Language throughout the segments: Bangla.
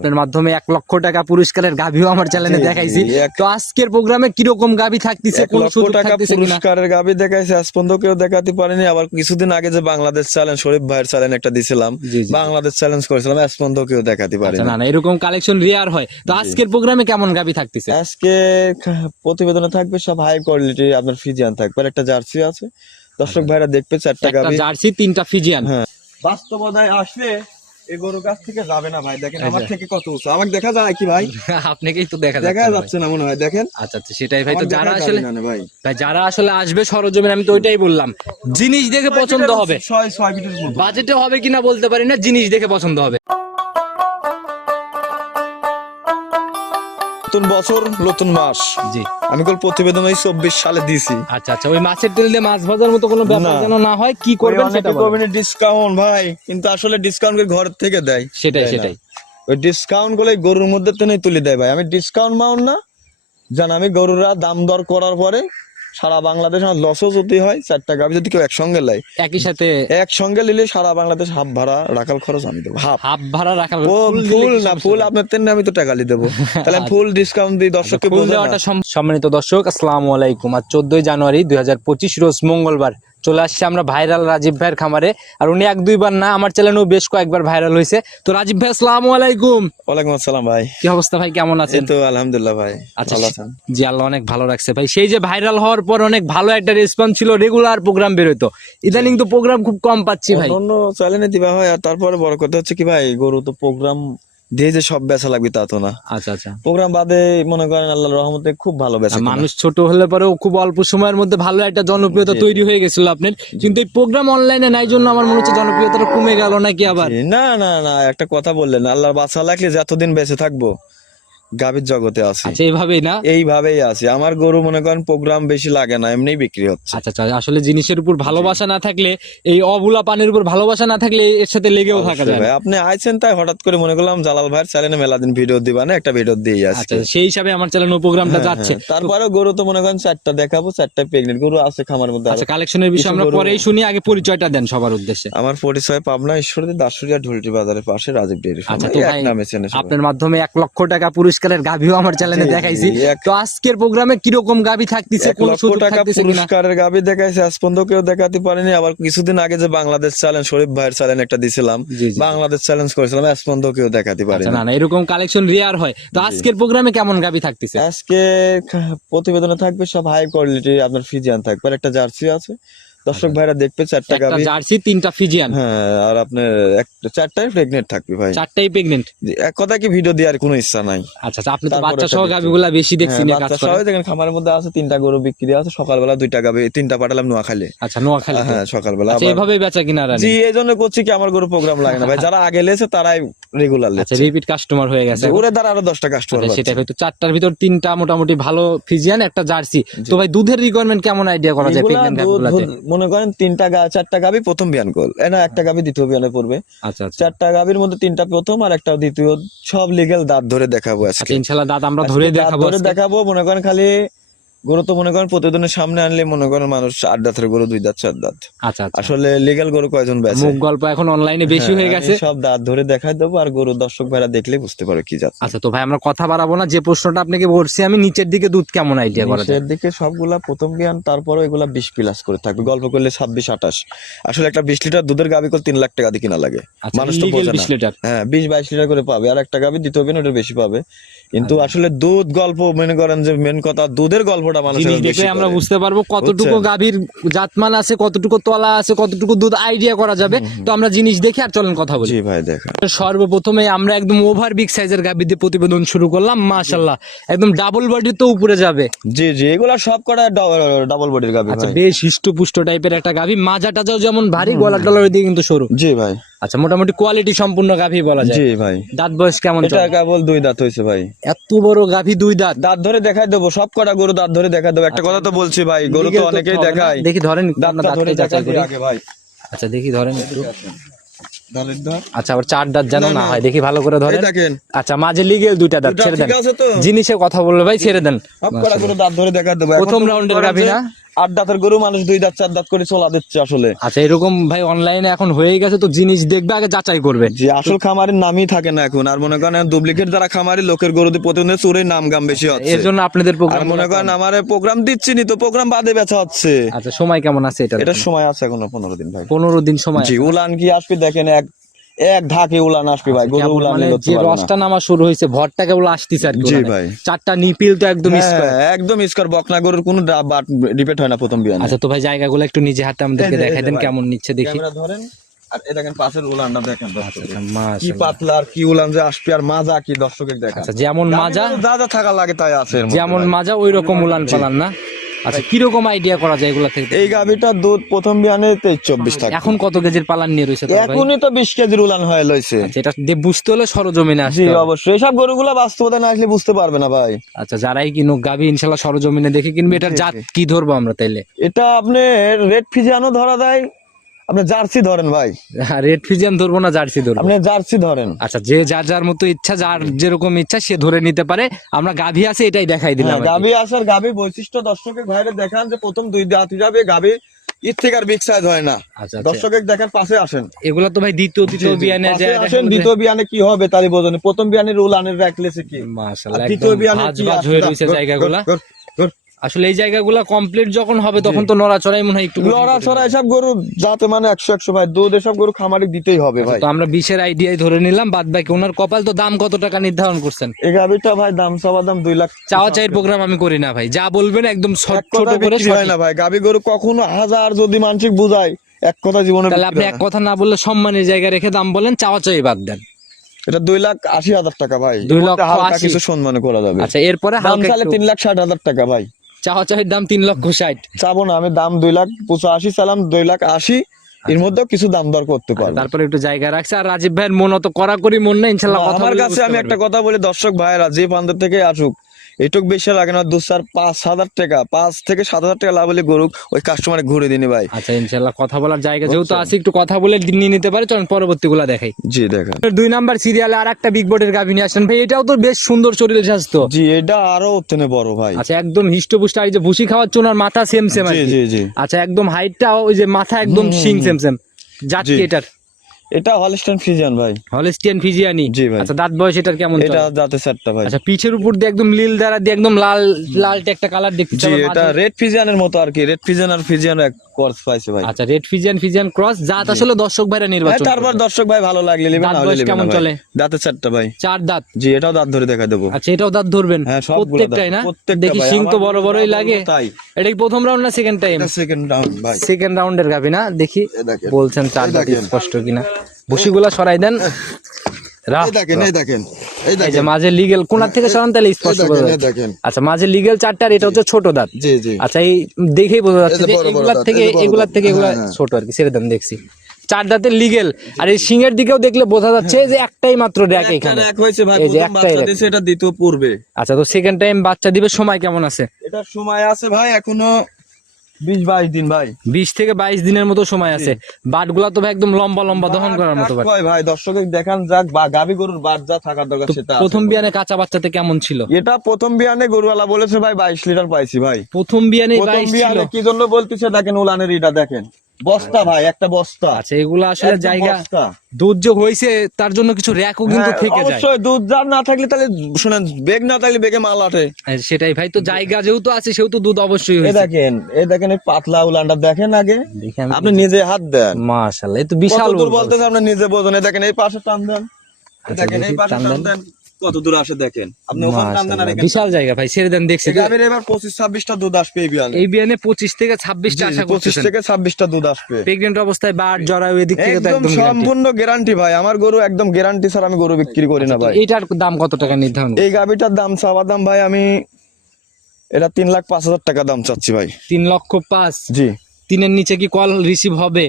আপনার মাধ্যমে এক লক্ষ টাকা পুরস্কারের গাভিও আমার চ্যানেলে দেখাইছি। তো আজকের প্রোগ্রামে কীরকম গাভি থাকতেছে কোন লক্ষ সুযোগ টাকা থাকতেছে কিনা? পুরস্কারের গাবি দেখাইছে আজ পর্যন্ত কেউ দেখাতে পারেনি। আবার কিছুদিন আগে যে বাংলাদেশ চ্যালেঞ্জ শরীফ ভাইয়ের চ্যালেঞ্জ একটা দিছিলাম। বাংলাদেশ চ্যালেঞ্জ করেছিলাম আজ পর্যন্ত কেউ দেখাতে আচ্ছা, পারেনি। না না এরকম কালেকশন রেয়ার হয়। তো আজকের প্রোগ্রামে কেমন গাভি থাকতেছে? আজকে প্রতিবেদনে থাকবে সব হাই কোয়ালিটি আপনার ফিজিয়ান থাকবে একটা জার্সি আছে। দর্শক ভাইরা দেখবে চারটা গাবি জার্সি তিনটা ফিজিয়ান হ্যাঁ। বাস্তবতায় আসলে এই গরুর কাছ থেকে যাবে না ভাই দেখেন আমার থেকে কত উঁচু। আমাকে দেখা যায় কি ভাই? আপনাকেই তো দেখা দেখা যাচ্ছে না মনে হয় দেখেন। আচ্ছা আচ্ছা সেটাই ভাই তো যারা আসলে ভাই। ভাই যারা আসলে আসবে সরজমিন আমি তো ওইটাই বললাম। জিনিস দেখে পছন্দ হবে। ছয় ছয় মিটার বাজেটে হবে কিনা বলতে পারি না জিনিস দেখে পছন্দ হবে। নতুন বছর নতুন মাস। জি। আমি কল প্রতিবেদন ওই চব্বিশ সালে দিছি। আচ্ছা আচ্ছা ওই মাছের তেল দিয়ে মাছ ভাজার মতো কোনো ব্যাপার যেন না হয় কি করবেন সেটা করবেন ডিসকাউন্ট ভাই কিন্তু আসলে ডিসকাউন্ট ঘর থেকে দেয়। সেটাই সেটাই। ওই ডিসকাউন্টগুলো গরুর মধ্যে তো নেই তুলে দেয় ভাই। আমি ডিসকাউন্ট মাউন্ট না জান আমি গরুরা দাম দর করার পরে সারা বাংলাদেশ আমার লসও যদি হয় চার টাকা আমি যদি কেউ একসঙ্গে লাই একই সাথে একসঙ্গে নিলে সারা বাংলাদেশ হাফ ভাড়া রাখাল খরচ আমি দেবো হাফ। হাফ ভাড়া রাখাল ফুল ফুল না ফুল আপনার তেমনি আমি তো টাকা দিয়ে দেবো। তাহলে ফুল ডিসকাউন্ট দিই দর্শককে সম্মানিত দর্শক আসসালামু আলাইকুম। আর চোদ্দই জানুয়ারি দুই হাজার পঁচিশ রোজ মঙ্গলবার। চলে আসছে আমরা ভাইরাল রাজীব ভাইয়ের খামারে। আর উনি এক দুইবার না আমার চ্যানেলেও বেশ কয়েকবার ভাইরাল হয়েছে তো রাজীব ভাই আসসালামু আলাইকুম। ওয়ালাইকুম আসসালাম ভাই। কি অবস্থা ভাই? কেমন আছেন? তো আলহামদুলিল্লাহ ভাই আচ্ছা ভালো আছেন? জি আল্লাহ অনেক ভালো রাখছে ভাই। সেই যে ভাইরাল হওয়ার পর অনেক ভালো একটা রেসপন্স ছিল রেগুলার প্রোগ্রাম বের হইতো ইদানিং তো প্রোগ্রাম খুব কম পাচ্ছি ভাই। অন্য চ্যানেলে দিবা হয় আর তারপরে বড় কথা হচ্ছে কি ভাই গরু তো প্রোগ্রাম দিয়ে যে সব বেচা লাগবে তা তো না। আচ্ছা আচ্ছা। প্রোগ্রাম বাদে মনে করেন আল্লাহর রহমতে খুব ভালো বেচা মানুষ ছোট হলে পরেও খুব অল্প সময়ের মধ্যে ভালো একটা জনপ্রিয়তা তৈরি হয়ে গেছিল আপনার। কিন্তু এই প্রোগ্রাম অনলাইনে নাই জন্য আমার মনে হচ্ছে জনপ্রিয়তাটা কমে গেল নাকি আবার? না না না একটা কথা বললেন আল্লাহর বাচ্চা লাগলে যতদিন বেঁচে থাকব গাভীর জগতে আছি। আচ্ছা এইভাবেই না? এইভাবেই আছি। আমার গরু মনে করেন প্রোগ্রাম বেশি লাগে না এমনিই বিক্রি হচ্ছে। আচ্ছা আচ্ছা আসলে জিনিসের উপর ভালোবাসা না থাকলে এই অবুলা পানির উপর ভালোবাসা না থাকলে এর সাথে লেগেও থাকা যায় ভাই, আপনি আইছেন তাই হঠাৎ করে মনে করলাম জালাল ভাইয়ের চ্যানেলে মেলা দিন ভিডিও দিবা না একটা ভিডিও দিয়ে আচ্ছা সেই হিসাবে আমার চ্যানেল প্রোগ্রামটা যাচ্ছে। তারপরেও গরু তো মনে করেন চারটা দেখাবো চারটা প্রেগনেন্ট গরু আছে খামার মধ্যে। আচ্ছা কালেকশনের বিষয়ে আমরা পরেই শুনি আগে পরিচয়টা দেন সবার উদ্দেশ্যে। আমার পরিচয় পাবনা ঈশ্বরদী দাসুরিয়া ঢুলটি বাজারের পাশে রাজীব ডেয়ারি আচ্ছা, তো ভাই। আপনার মাধ্যমে এক লক্ষ টাকা পুরস্কারের গাভিও আমার চ্যানেলে দেখাইছি। তো আজকের প্রোগ্রামে কীরকম গাভি থাকতেছে কোন সুযোগ থাকতেছে কিনা? পুরস্কারের গাবি দেখাইছে আজ পর্যন্ত কেউ দেখাতে পারেনি। আবার কিছুদিন আগে যে বাংলাদেশ চ্যালেঞ্জ শরীফ ভাইয়ের চ্যালেঞ্জ একটা দিছিলাম। বাংলাদেশ চ্যালেঞ্জ করেছিলাম আজ পর্যন্ত কেউ দেখাতে আচ্ছা পারেনি। না না এরকম কালেকশন রেয়ার হয়। তো আজকের প্রোগ্রামে কেমন গাভি থাকতেছে? আজকে প্রতিবেদনে থাকবে সব হাই কোয়ালিটি আপনার ফিজিয়ান থাকবে আর একটা জার্সি আছে। দর্শক ভাইরা দেখবে চারটা গাবি জার্সি তিনটা ফিজিয়ান। হ্যাঁ আর আপনার একটা চারটাই প্রেগনেন্ট থাকবে ভাই। চারটাই প্রেগনেন্ট এক কথা কি ভিডিও দেওয়ার কোনো ইচ্ছা নাই। আচ্ছা আচ্ছা আপনি তো বাচ্চা সহ দেখছি। বেশি দেখছি হ্যাঁ, নিয়ে কাজ সবাই দেখেন খামারের মধ্যে আছে তিনটা গরু বিক্রি আছে সকালবেলা দুইটা গাবে তিনটা পাঠালাম নোয়াখালী। আচ্ছা নোয়াখালী। হ্যাঁ সকালবেলা আচ্ছা এইভাবে বেচা কিনা রানি? জি এই জন্য করছি কি আমার গরু প্রোগ্রাম লাগে না ভাই। যারা আগে লেছে তারাই রেগুলার লেছে আচ্ছা লেছে। রিপিট কাস্টমার হয়ে গেছে। ওরে দ্বারা আরও দশটা কাস্টমার আচ্ছা, সেটাই হয়তো চারটার ভিতর তিনটা মোটামুটি ভালো ফিজিয়ান একটা জার্সি। তো ভাই দুধের রিকোয়ারমেন্ট কেমন আইডিয়া করা যায় প্রেগনেন্ট গাভিগুলাতে? মনে করেন তিনটা গা চারটা গাবি প্রথম বিয়ান করল। এ না একটা গাবি দ্বিতীয় বিয়ানে পড়বে। আচ্ছা আচ্ছা। চারটা গাবির মধ্যে তিনটা প্রথম আর একটা দ্বিতীয়। সব লিগেল দাঁত ধরে দেখাবো আচ্ছা আজকে ইনশাআল্লাহ দাঁত আমরা ধরে দেখাবো ধরে দেখাবো মনে করেন খালি গরু তো মনে করেন প্রতিদিনের সামনে আনলে মনে করেন মানুষ আট দাঁতের গরু দুই দাঁত চার দাঁত। আচ্ছা আচ্ছা। আসলে লিগেল গরু কয়জন বেচে? মুখ গল্প এখন অনলাইনে বেশি হ্যাঁ, হয়ে গেছে। সব দাঁত ধরে দেখাই দেবো আর গরু দর্শক ভাইরা দেখলে বুঝতে পারো কি যাচ্ছে। আচ্ছা তো ভাই আমরা কথা বাড়াবো না। যে প্রশ্নটা আপনাকে বলছি আমি নিচের দিকে দুধ কেমন আইডিয়া করা নিচের দিকে সবগুলা প্রথম জ্ঞান তারপরে এগুলা বিশ প্লাস করে থাকবে। গল্প করলে ছাব্বিশ আঠাশ। আসলে একটা বিশ লিটার দুধের গাবি করে তিন লাখ টাকা দিয়ে কিনা লাগে। আচ্ছা মানুষ তো বোঝে বিশ না লিটার হ্যাঁ বিশ বাইশ লিটার করে পাবে। আর একটা গাবি দ্বিতীয় বিন ওটা বেশি পাবে। কিন্তু আসলে দুধ গল্প মনে করেন যে মেন কথা দুধের গল্পটা জিনিস আমরা বুঝতে পারব কতটুকু? গাভীর জাতমান আছে কতটুকু তলা আছে কতটুকু দুধ আইডিয়া করা যাবে। তো আমরা জিনিস দেখে আর চলেন কথা বলি। ভাই দেখা। সর্বপ্রথমে আমরা একদম ওভার বিগ সাইজের গাভী দিয়ে প্রতিবেদন শুরু করলাম মাশাল্লাহ একদম ডাবল বডি তো উপরে যাবে। জি জি এগুলা সব কটা ডাবল বডির গাবি আচ্ছা ভাই। বেশ হিষ্টপুষ্ট টাইপের একটা গাভী। মাজা টাজাও যেমন ভারী গলা টলার দিয়ে কিন্তু সরু। জি ভাই। আচ্ছা মোটামুটি কোয়ালিটি সম্পূর্ণ গাভী বলা যায়। জি ভাই। দাঁত বয়স কেমন এটা কেবল দুই দাঁত হয়েছে ভাই। এত বড় গাভী দুই দাঁত? দাঁত ধরে দেখাই দেবো সব কটা গরু দাঁত ধরে দেখাই দেবো। একটা কথা তো বলছি ভাই গরু তো অনেকেই? দেখায়। দেখি ধরেন দাঁত ধরে যাচাই দেখাই করি। আগে ভাই। আচ্ছা দেখি ধরেন একটু। আচ্ছা আবার চার দাঁত যেন না। হয় দেখি ভালো করে দেখেন। আচ্ছা মাঝে লিগেল দুইটা দাঁত ছেড়ে দেন। জিনিসে কথা বললে ভাই ছেড়ে দেন। দাঁত ধরে দেবো। প্রথম রাউন্ডের গাভী না? আট দাঁতের গরু মানুষ দুই দাঁত চার দাঁত করে চলা দিচ্ছে আসলে। আচ্ছা এরকম ভাই অনলাইনে এখন হয়ে গেছে তো জিনিস দেখবে আগে যাচাই করবে। যে আসল খামারের নামই থাকে না এখন। আর মনে করেন ডুপ্লিকেট যারা খামারি লোকের গরু প্রতিদিন চুরে নাম গাম বেশি হচ্ছে। এর জন্য আপনাদের প্রোগ্রাম মনে করেন আমার প্রোগ্রাম দিচ্ছি নি তো প্রোগ্রাম বাদে বেচা হচ্ছে। আচ্ছা সময় কেমন আছে এটা এটা সময় আছে এখনও পনেরো দিন ভাই। পনেরো দিন সময় জি উলান কি আসবে দেখেন এক এক ধাকে উলান আসবে ভাই গরু কেবল উলান মানে যে রসটা নামা শুরু হয়েছে ভরটা কেবল আসতেছে আর জি ভাই। চারটা নিপিল তো একদম। হ্যাঁ, একদম স্কোর বকনা গরুর কোনো বাট রিপেট হয় না প্রথম বিয়ানে। আচ্ছা তো ভাই জায়গাগুলো একটু নিজে হাতে আমাদেরকে দেখাই দেন কেমন নিচ্ছে দেখি। ক্যামেরা ধরেন আর এ দেখেন পাশের উলানটা দেখেন দর্শকের। কি পাতলা আর কি উলান যে আসবে আর মাজা কি দর্শকের দেখেন আচ্ছা যেমন মাজা যা যা থাকা লাগে তাই আছে যেমন মাজা ওই রকম উলান পালান না? আচ্ছা কীরকম আইডিয়া করা যায় এগুলা থেকে? এই গাভিটার দুধ প্রথম বিয়ানে তেইশ চব্বিশ থাকে এখন কত কেজির পালান নিয়ে রয়েছে এখনই তো বিশ কেজির উলান হয়ে লইছে। আচ্ছা এটা বুঝতে হলে সরজমিনে আসে অবশ্যই। এইসব গরুগুলা বাস্তবতা না আসলে বুঝতে পারবে না ভাই। আচ্ছা যারাই কিনুক গাভী ইনশাল্লাহ সরজমিনে দেখে কিনবে। এটার জাত কি ধরবো আমরা তাইলে? এটা আপনি রেড ফিজিয়ানো ধরা দেয় আপনি জার্সি ধরেন ভাই। রেড ফিজিয়ান ধরবো না জার্সি ধরবো। আপনি জার্সি ধরেন। আচ্ছা যে যার যার মতো ইচ্ছা যার যেরকম ইচ্ছা সে ধরে নিতে পারে। আমরা গাভী আছে এটাই দেখাই দিলাম কি। গাবি আসার গাবি বৈশিষ্ট্য দর্শকের ভাইরে দেখান যে প্রথম দুই দাঁত যাবে গাবি এর থেকে আর বিগ সাইজ হয় না। আচ্ছা আচ্ছা। দর্শকের দেখেন পাশে আসেন। এগুলা তো ভাই দ্বিতীয় তৃতীয় বিয়ানে যায় আসেন দ্বিতীয় বিয়ানে কি হবে তারই বোঝেন। প্রথম বিয়ানে রুল আনের রাখলেছে কি? মাশাআল্লাহ দ্বিতীয় বিয়ানে কি হয়ে রয়েছে জায়গাগুলা। আসলে এই জায়গাগুলা কমপ্লিট যখন হবে তখন তো নড়াচড়াই মনে হয় একটু ছড়া এসব গরু যাতে মানে একশো একশো ভাই দুধ এসব গরু খামারে দিতেই হবে ভাই। তো আমরা বিশের আইডিয়াই ধরে নিলাম বাদ বাকি ওনার কপাল তো দাম কত টাকা নির্ধারণ করছেন? এই গাবিটা ভাই দাম সবার দাম দুই লাখ চাওয়া চাইয়ের প্রোগ্রাম আমি করি না ভাই যা বলবেন একদম ছোট করে হয় না ভাই গাবি গরু কখনো হাজার যদি মানসিক বুঝায় এক কথা জীবনে তাহলে আপনি এক কথা না বললে সম্মানের জায়গায় রেখে দাম বলেন চাওয়া চাই বাদ দেন। এটা দুই লাখ আশি হাজার টাকা ভাই দুই আশি। কিছু সম্মান করা যাবে। আচ্ছা এরপরে হালকা তিন লাখ ষাট হাজার টাকা ভাই। চাওয়া চাহির দাম তিন লক্ষ ষাট। চাবো না আমি দাম দুই লাখ পঁচাশি চালাম দুই লাখ আশি। এর মধ্যেও কিছু দাম দর করতে পারব। তারপরে একটু জায়গা রাখছে। আর রাজীব ভাইয়ের মন অত করা করি মন না ইনশাল্লাহ আমার কাছে আমি একটা কথা বলি দর্শক ভাইয়েরা যে প্রান্ত থেকে আসুক এটুক বেশি লাগে না দু চার পাঁচ হাজার টাকা পাঁচ থেকে সাত হাজার টাকা লাভ হলে গরুক ওই কাস্টমারে ঘুরে দিনি ভাই। আচ্ছা ইনশাল্লাহ কথা বলার জায়গা যেহেতু আছে একটু কথা বলে নিয়ে নিতে পারে চলুন পরবর্তী গুলা দেখাই। জি দেখেন। দুই নাম্বার সিরিয়ালে আর একটা বিগ বোর্ডের গাভী নিয়ে আসছেন। ভাই এটাও তো বেশ সুন্দর শরীর স্বাস্থ্য। জি এটা আরও অত্যন্ত বড় ভাই। আচ্ছা একদম হিষ্টপুষ্ট আর যে ভুসি খাওয়ার জন্য আর মাথা সেম সেম জি জি জি। আচ্ছা একদম হাইটটা ওই যে মাথা একদম সিং সেম সেম জাত এটার। এটা হলস্টাইন ফিজিয়ান ভাই। হলিস্টিয়ান ফিজিয়ানি জি ভাই। আচ্ছা দাঁত বয়স এটার কেমন এটা? যাতে চারটা ভাই। আচ্ছা পিছের উপর দিয়ে একদম নীল দ্বারা দিয়ে একদম লাল লাল একটা কালার দেখতে জি এটা রেড ফিজিয়ানের মতো আর কি। রেড ফিজিয়ান আর ফিজিয়ান এক কোর্স পাইছে ভাই। আচ্ছা রেড ফিজিয়ান ফিজিয়ান ক্রস জাত আসলে দর্শক ভাইরা হ্যাঁ, নির্বাচন তারপর দর্শক ভাই ভালো লাগলে নেবেন দাঁত না হলে বয়স কেমন চলে? দাঁতে চারটা ভাই। চার দাঁত। জি এটাও দাঁত ধরে দেখা দেবো। আচ্ছা এটাও দাঁত ধরবেন? হ্যাঁ প্রত্যেকটাই না? দেখি সিং তো বড় বড়ই লাগে। এটা কি প্রথম রাউন্ড না সেকেন্ড টাইম সেকেন্ড রাউন্ড ভাই। সেকেন্ড রাউন্ডের গাবি না? দেখি বলছেন চার দাঁত। স্পষ্ট কিনা। ভুসিগুলা সরাই দেন। দেখেন এই দেখেন এই এই দেখেন। মাঝে লিগেল কোনার থেকে সরান তাহলে স্পষ্ট বোঝা এই আচ্ছা মাঝে লিগেল চারটা এটা হচ্ছে ছোট দাঁত। জি জি। আচ্ছা এই দেখেই বোঝা যাচ্ছে যে যে বড় বড় এগুলার থেকে এই যে বড় এগুলার থেকে এগুলা হ্যাঁ, হ্যাঁ। ছোট আর কি ছেড়ে দেন দেখছি। চার দাঁতের লিগেল আর এই সিংয়ের দিকেও দেখলে বোঝা যাচ্ছে যে একটাই মাত্র র্যাক একটা এখানে। এক হয়েছে ভাই এই যে একটাই বাচ্চা rack। দিয়েছে এটা দ্বিতীয় পূর্বে। আচ্ছা তো সেকেন্ড টাইম বাচ্চা দিবে সময় কেমন আছে? এটার সময় আছে ভাই এখনও বিশ বাইশ দিন ভাই। বিশ থেকে বাইশ দিনের মতো সময় আছে। বাটগুলা তো ভাই একদম লম্বা লম্বা দহন করার মতো ভাই। দর্শকের দেখান যাক বা গাবি গরুর বাট যা থাকার দরকার সেটা প্রথম বিয়ানে কাঁচা বাচ্চাতে কেমন ছিল? এটা প্রথম বিয়ানে গরুওয়ালা বলেছে ভাই বাইশ লিটার পাইছি ভাই। প্রথম বিয়ানে প্রথম বিয়ানে কি জন্য বলতেছে দেখেন উলানের এটা দেখেন। বস্তা ভাই একটা বস্তা। আচ্ছা এগুলো আসলে জায়গা দুধ যে হয়েছে তার জন্য কিছু র্যাকও কিন্তু হ্যাঁ, থেকে যায়। অবশ্যই দুধ যার না থাকলে তাহলে শুনেন বেগ না থাকলে বেগে মাল আটে আর সেটাই ভাই তো জায়গা যেহেতু আছে সেহেতু দুধ অবশ্যই এই হয়েছে। দেখেন এই দেখেন এই পাতলা উলানটা দেখেন আগে। আপনি নিজে হাত দেন। মাশাআল্লাহ এই তো বিশাল। বলতেছে আপনি নিজে বোঝেন। এই দেখেন এই পাশে টান দেন। এই আচ্ছা, দেখেন এই পাশে টান দেন। কত দূর আসে দেখেন? আপনি বিশাল জায়গা ভাই ছেড়ে দেন দেখছি। গাভীর এবার পঁচিশ ছাব্বিশটা দুধ আসবে এই বিয়ানে। এই বিয়ানে পঁচিশ থেকে ছাব্বিশটা আশা পঁচিশ থেকে ছাব্বিশটা দুধ আসবে। প্রেগনেন্ট অবস্থায় বাট জরায়ু এদিক থেকে একদম সম্পূর্ণ গ্যারান্টি ভাই। আমার গরু একদম গ্যারান্টি ছাড়া আমি গরু বিক্রি করি না ভাই। এইটার দাম কত টাকা নির্ধারণ এই গাভিটার দাম চাওয়া দাম ভাই আমি এটা তিন লাখ পাঁচ হাজার টাকা দাম চাচ্ছি ভাই। তিন লক্ষ পাঁচ। জি। তিনের নিচে কি কল রিসিভ হবে?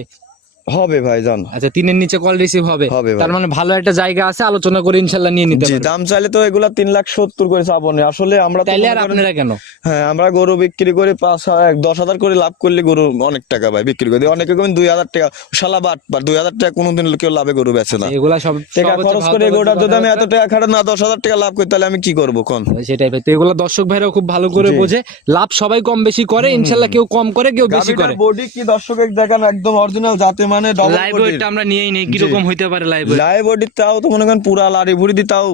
হবে ভাই জান আচ্ছা তিনের নিচে কল রিসিভ হবে। হবে ভাই। তার মানে ভালো একটা জায়গা আছে আলোচনা করে ইনশাল্লাহ নিয়ে নিতে জি পারবেন। দাম চাইলে তো এগুলা তিন লাখ সত্তর করে চাবো না। আসলে আমরা তো তাইলে মনে আর করেন- আপনারা কেন? হ্যাঁ আমরা গরু বিক্রি করে পাঁচ হাজার দশ হাজার করে লাভ করলে গরু অনেক টাকা ভাই বিক্রি করে। দিই অনেকে কমেন দুই হাজার টাকা। শালা বাট বার দুই হাজার টাকা কোনোদিন কেউ লাভে গরু বেচে না। এগুলা সব টাকা খরচ করে গরুটা যদি আমি এত টাকা খাটা না দশ হাজার টাকা লাভ করি তাহলে আমি কি করব কোন সেটাই ভাই। তো এগুলো দর্শক ভাইরাও খুব ভালো করে জি। বোঝে। লাভ সবাই কম বেশি করে ইনশাল্লাহ কেউ কম করে কেউ বেশি করে। বডি কি দর্শকের দেখান একদম অরিজিনাল যাতে মানে ডবল লাইভ ওয়েটটা আমরা নিয়েই নেই কীরকম হইতে পারে লাইভ ওয়েট লাইভ তাও তো মনে করেন পুরা লাড়ি ভুড়ি দি তাও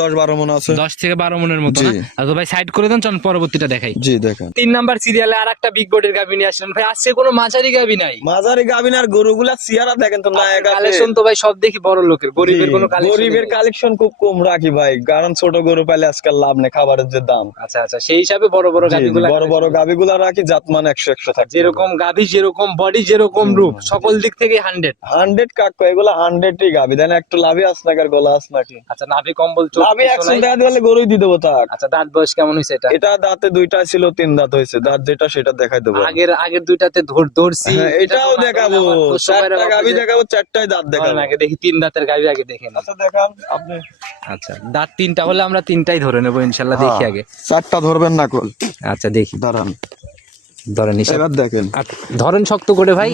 দশ বারো মনে আছে। দশ থেকে বারো মনের মতো আর ভাই সাইড করে দেন চল পরবর্তীটা দেখাই। জি দেখেন। তিন নাম্বার সিরিয়ালে আর একটা বিগ বোর্ডের গাবি নিয়ে আসলেন। ভাই আজকে কোনো মাঝারি গাবি নাই। মাঝারি গাবিন আর গরুগুলা সিয়ারা দেখেন তো নায়ক কালেকশন তো ভাই সব দেখি বড় লোকের গরিবের কোনো কালেকশন গরিবের কালেকশন খুব কম রাখি ভাই। কারণ ছোট গরু পাইলে আজকাল লাভ নেই খাবারের যে দাম। আচ্ছা আচ্ছা সেই হিসাবে বড় বড় গাবিগুলো বড় বড় গাবিগুলা রাখি জাত জাতমান একশো একশো থাকে যেরকম গাভী যেরকম বডি যেরকম রূপ সকল দিক থেকে হান্ড্রেড হান্ড্রেড কাক এগুলো হান্ড্রেডই গাবি দেন একটু লাভই আস নাকি আর গলা আস নাকি? আচ্ছা নাভি কম্বল চোখ একশো নাই। টাকা দিলে গরুই দিয়ে দেবো তাক আচ্ছা দাঁত বয়স কেমন হয়েছে এটা? এটা দাঁতে দুইটা ছিল তিন দাঁত হয়েছে। দাঁত যেটা সেটা দেখাই দেবো। আগের আগের দুইটাতে ধর ধরছি। হ্যাঁ, এটাও দেখাবো। চারটা গাবি দেখাবো চারটাই দাঁত দেখাবো। আগে দেখি তিন দাঁতের গাভী আগে দেখে। আচ্ছা দেখান আপনি। আচ্ছা দাঁত তিনটা হলে আমরা তিনটাই ধরে নেব ইনশাল্লাহ দেখি হ্যাঁ। আগে। চারটা ধরবেন না কল। আচ্ছা দেখি। দাঁড়ান। ধরেন এবার দেখেন। ধরেন শক্ত করে ভাই।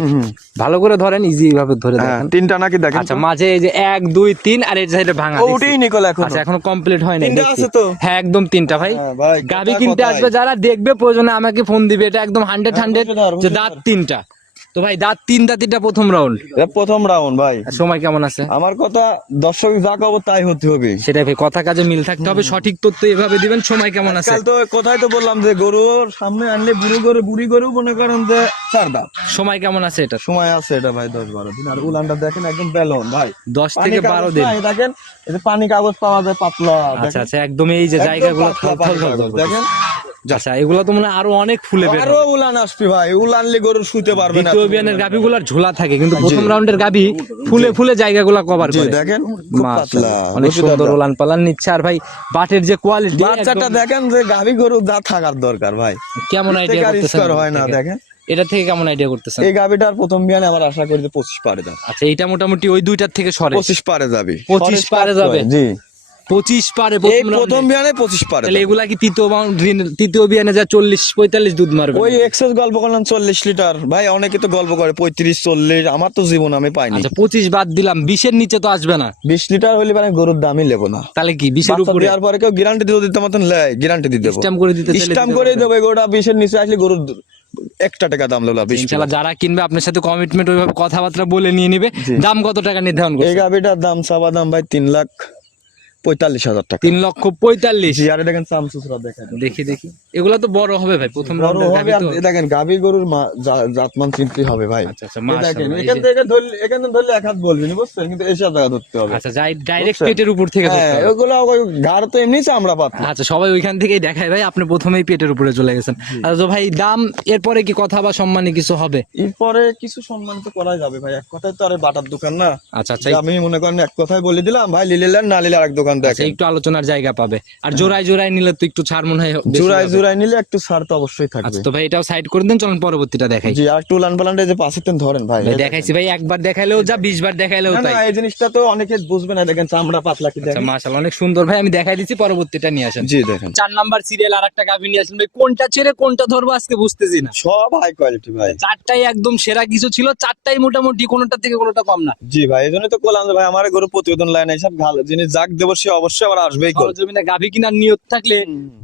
ভালো করে ধরেন ইজি ভাবে ধরে হ্যাঁ দেখেন। তিনটা নাকি দেখেন আচ্ছা মাঝে এই যে এক দুই তিন আর এই সাইডে ভাঙা ওটাই নিকল এখন। আচ্ছা এখনও কমপ্লিট হয় নাই তিনটা আছে তো? হ্যাঁ একদম তিনটা ভাই। হ্যাঁ, গাবি কিনতে আসবে যারা দেখবে প্রয়োজনে আমাকে ফোন দিবে এটা একদম হান্ড্রেড হ্যাঁ, হান্ড্রেড দাও, যে দাঁত তিনটা। তো ভাই দাঁত তিন দাঁতিটা প্রথম রাউন্ড প্রথম রাউন্ড ভাই। সময় কেমন আছে? আমার কথা দর্শক যা কব তাই হতে হবে। সেটাই ভাই কথা কাজে মিল থাকতে হবে সঠিক তথ্য এভাবে দিবেন সময় কেমন আছে? কাল তো কথাই তো বললাম যে গরুর সামনে আনলে বুড়ি গরু বুড়ি গরু মনে করেন যে চার দাঁত। সময় কেমন আছে এটা? সময় আছে এটা ভাই দশ বারো দিন। আর উলানটা দেখেন একদম বেলন ভাই। দশ থেকে বারো দিন। দেখেন এই যে পানি কাগজ পাওয়া যায় পাতলা আচ্ছা আচ্ছা একদম এই যে জায়গাগুলো। দেখেন। আচ্ছা এগুলো তো মনে আরও অনেক ফুলে বের আরও উলান আসবে ভাই উলানলে গরু শুতে পারবে না দ্বিতীয় গাভিগুলোর ঝোলা থাকে কিন্তু প্রথম রাউন্ডের গাভি ফুলে ফুলে জায়গাগুলো কভার করে। দেখেন খুব পাতলা অনেক সুন্দর। ওলান পালান নিচ্ছে। আর ভাই বাটের যে কোয়ালিটি বাচ্চাটা দেখেন যে গাভী গরু যা থাকার দরকার ভাই। কেমন আইডিয়া করতেছেন হয় না এটা থেকে? দেখেন। এটা থেকে কেমন আইডিয়া করতেছেন? এই গাভীটার প্রথম বিয়ানে আমার আশা করি যে পঁচিশ পারে যাবে। আচ্ছা এইটা মোটামুটি ওই দুইটার থেকে সরে। পঁচিশ পারে যাবে। 25 পারে যাবে? জি। পঁচিশ পারে এই প্রথম বিয়ানে পঁচিশ পারে। তাহলে এগুলা কি তৃতীয় তৃতীয় বিয়ানে যা চল্লিশ পঁয়তাল্লিশ দুধ মারবে। ওই এক্সেস গল্প করলাম চল্লিশ লিটার। ভাই অনেকে তো গল্প করে পঁয়ত্রিশ চল্লিশ আমার তো জীবন আমি পাইনি। আচ্ছা পঁচিশ বাদ দিলাম বিশের নিচে তো আসবে না। বিশ লিটার হলে মানে গরুর দামই লেবো না। তাহলে কি বিশের উপরে? দেওয়ার পরে কেউ গ্যারান্টি দিতে দিতে মতন লেয় গ্যারান্টি দিতে দেবো। স্ট্যাম্প করে দিতে দিতে করে। দেবো গরুটা বিশের নিচে আসলে গরুর একটা টাকা দাম বিশ ইনশাআল্লাহ যারা কিনবে আপনার সাথে কমিটমেন্ট ওইভাবে কথাবার্তা বলে নিয়ে নিবে। দাম কত টাকা নির্ধারণ এই করছে গাভীটার দাম সাবা দাম ভাই তিন লাখ। পঁয়তাল্লিশ হাজার টাকা। তিন লক্ষ পঁয়তাল্লিশ। আরে দেখেন দেখি দেখি। এগুলো তো বড় হবে ভাই প্রথম বড় হবে দেখেন গাভী গরুর জাতমান চিনতে হবে ভাই। আচ্ছা আচ্ছা দেখেন এখান থেকে ধরলে এখান থেকে ধরলে এক হাত বলবেন বুঝছেন? কিন্তু এসব জায়গা ধরতে হবে। আচ্ছা যাই ডাইরেক্ট পেটের উপর থেকে ধরতে হ্যাঁ হবে। ওগুলো ওই তো এমনি পাতলা আচ্ছা সবাই ওইখান থেকেই দেখায় ভাই আপনি প্রথমেই পেটের উপরে চলে গেছেন। তো ভাই দাম এরপরে কি কথা বা সম্মানী কিছু হবে? এরপরে কিছু সম্মান তো করাই যাবে ভাই এক কথায় তো আরে বাটার দোকান না। আচ্ছা আচ্ছা আমি মনে করেন এক কথায় বলে দিলাম ভাই লিলে না লিলে আরেক দোকান আচ্ছা, দেখেন। একটু আলোচনার জায়গা পাবে। আর জোড়ায় জোড়ায় নিলে তো একটু ছাড় মনে হয় জোড়ায় জোড়ায় নিলে একটু ছাড় তো অবশ্যই থাকবে। আচ্ছা তো ভাই এটাও সাইড করে দেন চলুন পরবর্তীটা দেখাই। জি আর একটু উলান পালানটা যে পাশে তেন ধরেন ভাই। দেখাইছি ভাই একবার দেখাইলেও যা বিশ বার দেখাইলেও তাই না, এই জিনিসটা তো অনেকে বুঝবে না দেখেন চামড়া পাতলা কি আচ্ছা দেখেন। মাশাআল্লাহ অনেক সুন্দর। ভাই আমি দেখাই দিচ্ছি পরবর্তীটা নিয়ে আসেন। জি দেখেন। চার নাম্বার সিরিয়াল আর একটা গাভি নিয়ে আসেন। ভাই কোনটা ছেড়ে কোনটা ধরবো আজকে বুঝতেছি না। সব হাই কোয়ালিটি ভাই। চারটাই একদম সেরা কিছু ছিল চারটাই মোটামুটি কোনোটা থেকে কোনোটা কম না। জি ভাই এই জন্য তো বললাম ভাই আমার গরু প্রতিবেদন লাইন এইসব ভালো জিনিস যাক দেবো সে অবশ্যই আবার আসবেই করে। সরজমিনে গাভি কিনার নিয়ত থাকলে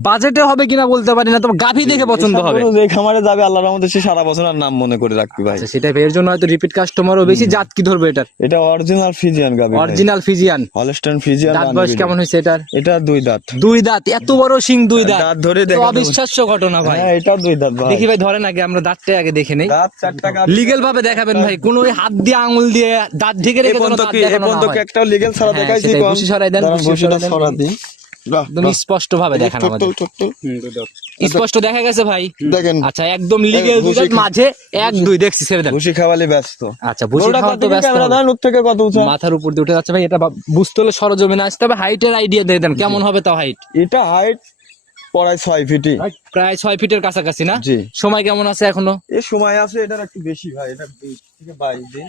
বাজেটে হবে কিনা বলতে পারি না তবে গাভি দেখে পছন্দ হবে। যে খামারে যাবে আল্লাহর রহমতে সে সারা বছর আর নাম মনে করে রাখবি ভাই। আচ্ছা সেটাই এর জন্য হয়তো রিপিট কাস্টমারও বেশি জাত কি ধরবে এটার? এটা অরিজিনাল ফিজিয়ান গাবি অরিজিনাল ফিজিয়ান হলস্টাইন ফিজিয়ান দাঁত বয়স কেমন হয়েছে এটার? এটা দুই দাঁত। দুই দাঁত এত বড় সিং দুই দাঁত। দাঁত ধরে দেখা। অবিশ্বাস্য ঘটনা ভাই। হ্যাঁ এটা দুই দাঁত ভাই। দেখি ভাই ধরেন আগে আমরা দাঁতটাই আগে দেখে নেই। দাঁত চারটা গাভী। লিগেল ভাবে দেখাবেন ভাই কোন ওই হাত দিয়ে আঙুল দিয়ে দাঁত ঢেকে রেখে পর্যন্ত দাঁত কি এ দেখানো না পর্যন্ত কি হয়। একটাও লিগেল ছাড়া হ্যাঁ, দেখাইছি কম? সরাই দেন, সরা দিই একদম স্পষ্ট ভাবে দেখান আমাদের। স্পষ্ট দেখা গেছে ভাই? দেখেন। আচ্ছা একদম লিগেল মাঝে এক দুই দেখছি ছেড়ে দেন। ভুসি খাওয়ালে ব্যস্ত। আচ্ছা খাওয়া তো ব্যস্ত। থেকে কত উঁচা? মাথার উপর দিয়ে উঠে যাচ্ছে ভাই এটা বুঝতে হলে সরজমিনে আসতে হবে হাইটের আইডিয়া দিয়ে দেন কেমন হবে তাও হাইট এটা হাইট পড়ায় ছয় ফিটি প্রায় ছয় ফিটের কাছাকাছি না? সময় কেমন আছে এখনও? এ সময় আছে এটার একটু বেশি ভাই এটা থেকে বাইশ দিন।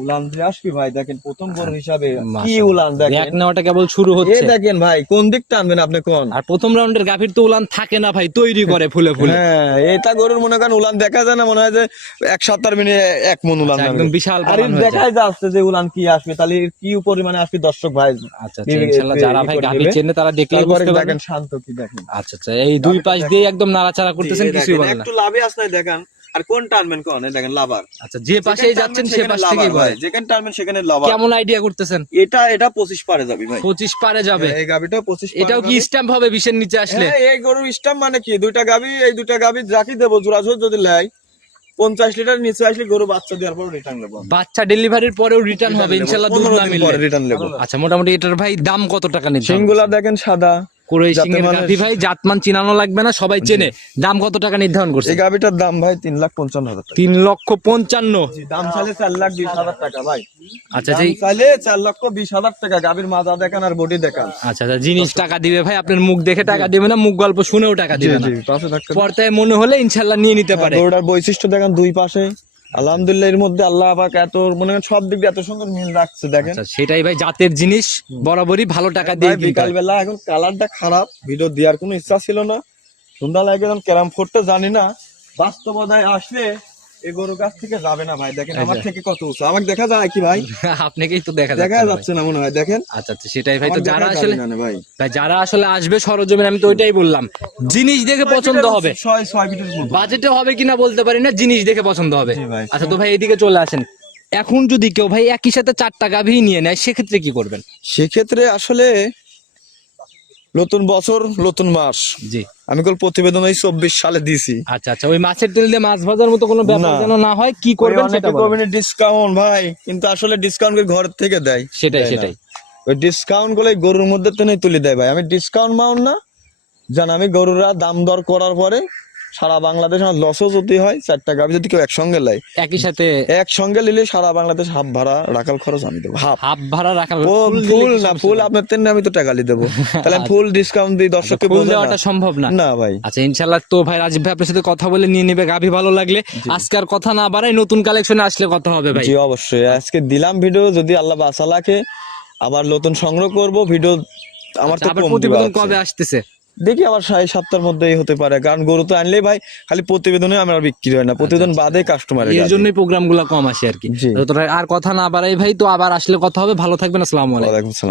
উলান আসবি ভাই? দেখেন প্রথম বড় হিসাবে কি। উলান এক দেখেন নেওয়াটা কেবল শুরু হচ্ছে। দেখেন ভাই কোন দিক টানবেন আপনি কোন? আর প্রথম রাউন্ডের গাভীর তো উলান থাকে না ভাই তৈরি করে ফুলে ফুলে। হ্যাঁ এটা গরুর মনে করেন উলান দেখা যায় না মনে হয় যে এক সপ্তাহ মিনিটে এক মন উলান আচ্ছা, একদম বিশাল আর। দেখাই যাচ্ছে যে উলান কি আসবে তাহলে কি পরিমাণে আসবে দর্শক ভাই? আচ্ছা আচ্ছা ইনশাআল্লাহ যারা ভাই গাভী চেনে তারা তারপরে বুঝতে পারবেন। দেখেন শান্ত কি দেখেন। আচ্ছা আচ্ছা এই দুই পাশ দিয়ে একদম নাড়াচাড়া করতেছেন কিছুই দেখেন, বলে না। একটু লাভে আসলে দেখেন। আর কোন টানবেন কোন? দেখেন লাভার আচ্ছা যে পাশেই যাচ্ছেন সে পাশ যেখানে টানবেন সেখানে লাভার কেমন আইডিয়া করতেছেন? এটা এটা পঁচিশ পারে যাবে ভাই। পঁচিশ পারে যাবে। এই গাবিটা পঁচিশ এটাও কি স্ট্যাম্প হবে বিশের নিচে আসলে? হ্যাঁ, এই গরুর স্টাম মানে কি? দুইটা গাবি এই দুইটা গাবি রাখি দেবো জোড়াজোড় যদি লাই পঞ্চাশ লিটার নিচে আসলে গরু বাচ্চা দেওয়ার পর রিটার্ন নেব। বাচ্চা ডেলিভারির পরেও রিটার্ন হবে ইনশাআল্লাহ দুধ না মিললে। রিটার্ন নেব। আচ্ছা মোটামুটি এটার ভাই দাম কত টাকা নিচ্ছে? সিংগুলা দেখেন সাদা। কোরই যাতে সিংহের গাভী ভাই জাতমান চিনানো লাগবে না সবাই চেনে। দাম কত টাকা নির্ধারণ করছে এই গাবিটার দাম ভাই তিন লাখ পঞ্চান্ন হাজার তিন লক্ষ পঞ্চান্ন। দাম চার লাখ বিশ হাজার টাকা ভাই। আচ্ছা চার লক্ষ বিশ হাজার টাকা মাজা দেখান আর বডি দেখান। আচ্ছা আচ্ছা জিনিস টাকা দিবে ভাই আপনার মুখ দেখে টাকা দিবে না মুখ গল্প শুনেও টাকা দিবে না। পর্দায় মনে হলে ইনশাল্লাহ নিয়ে নিতে পারে। গরুটার বৈশিষ্ট্য দেখেন দুই পাশে। আলহামদুলিল্লাহ এর মধ্যে আল্লাহ আপাক এত মনে হয় সব দিক দিয়ে এত সুন্দর মিল রাখছে দেখেন। আচ্ছা সেটাই ভাই জাতের জিনিস বরাবরই ভালো টাকা দিয়ে বিকাল বেলা এখন কালারটা খারাপ ভিডিও দেওয়ার কোনো ইচ্ছা ছিল না। সুন্দর লাগে যখন ক্যারাম ফোর্টটা জানি না। বাস্তবতায় আসলে এই গরু গাছ থেকে যাবে না ভাই? দেখেন আমার থেকে কত উঁচু? আমাকে দেখা যায় কি ভাই? আপনাকেই তো দেখা দেখা যাচ্ছে না ভাই। যাচ্ছে না মনে হয় দেখেন। আচ্ছা আচ্ছা সেটাই ভাই। তো যারা আসলে ভাই। ভাই যারা আসলে আসবে সরজমিন আমি তো ওইটাই বললাম। জিনিস দেখে পছন্দ হবে। বাজেটে হবে কিনা বলতে পারি না জিনিস দেখে পছন্দ হবে। আচ্ছা তো ভাই এদিকে চলে আসেন। এখন যদি কেউ ভাই একই সাথে চারটা গাভী নিয়ে নেয় সেক্ষেত্রে কি করবেন? সেক্ষেত্রে আসলে নতুন বছর নতুন মাস। জি। আমি কল প্রতিবেদন ওই চব্বিশ সালে দিছি। আচ্ছা আচ্ছা ওই মাছের তেল দিয়ে মাছ ভাজার মতো কোনো ব্যাপার যেন না হয় কি করবেন সেটা বলবেন। ডিসকাউন্ট ভাই কিন্তু আসলে ডিসকাউন্ট ঘর থেকে দেয়। সেটাই সেটাই। ওই ডিসকাউন্টগুলো গরুর মধ্যে তো নেই তুলে দেয় ভাই। আমি ডিসকাউন্ট মাউন না। জান আমি গরুরা দাম দর করার পরে সারা বাংলাদেশ আমার লসও যদি হয় চারটা গাভি যদি কেউ একসঙ্গে লাই একই সাথে একসঙ্গে নিলে সারা বাংলাদেশ হাফ ভাড়া রাখাল খরচ আমি দেবো হাফ। হাফ ভাড়া রাখা ও ফুল না ফুল আপনার তেমনি আমি তো টাকা লি দেবো। তাহলে ফুল ডিসকাউন্ট দিই দর্শককে ফুল দেওয়াটা সম্ভব না। না ভাই। আচ্ছা ইনশাল্লাহ তো ভাই রাজীব ভাই আপনার সাথে কথা বলে নিয়ে নেবে গাভী ভালো লাগলে। আজকার কথা না বাড়াই নতুন কালেকশনে আসলে কথা হবে ভাই। জি অবশ্যই। আজকে দিলাম ভিডিও যদি আল্লাহ বাসা রাখে আবার নতুন সংগ্রহ করব ভিডিও আমার তো আচ্ছা, কম প্রতিবেদন কবে আসতেছে? দেখি আবার সাড়ে সাতটার মধ্যেই হতে পারে। কারণ গরু তো আনলেই ভাই খালি প্রতিবেদনে আমার বিক্রি হয় না। প্রতিবেদন বাদে কাস্টমার এর জন্যই প্রোগ্রামগুলো কম আসে আর কি। আর কথা না বাড়াই ভাই তো আবার আসলে কথা হবে। ভালো থাকবেন আসসালামু আলাইকুম। আসসালাম।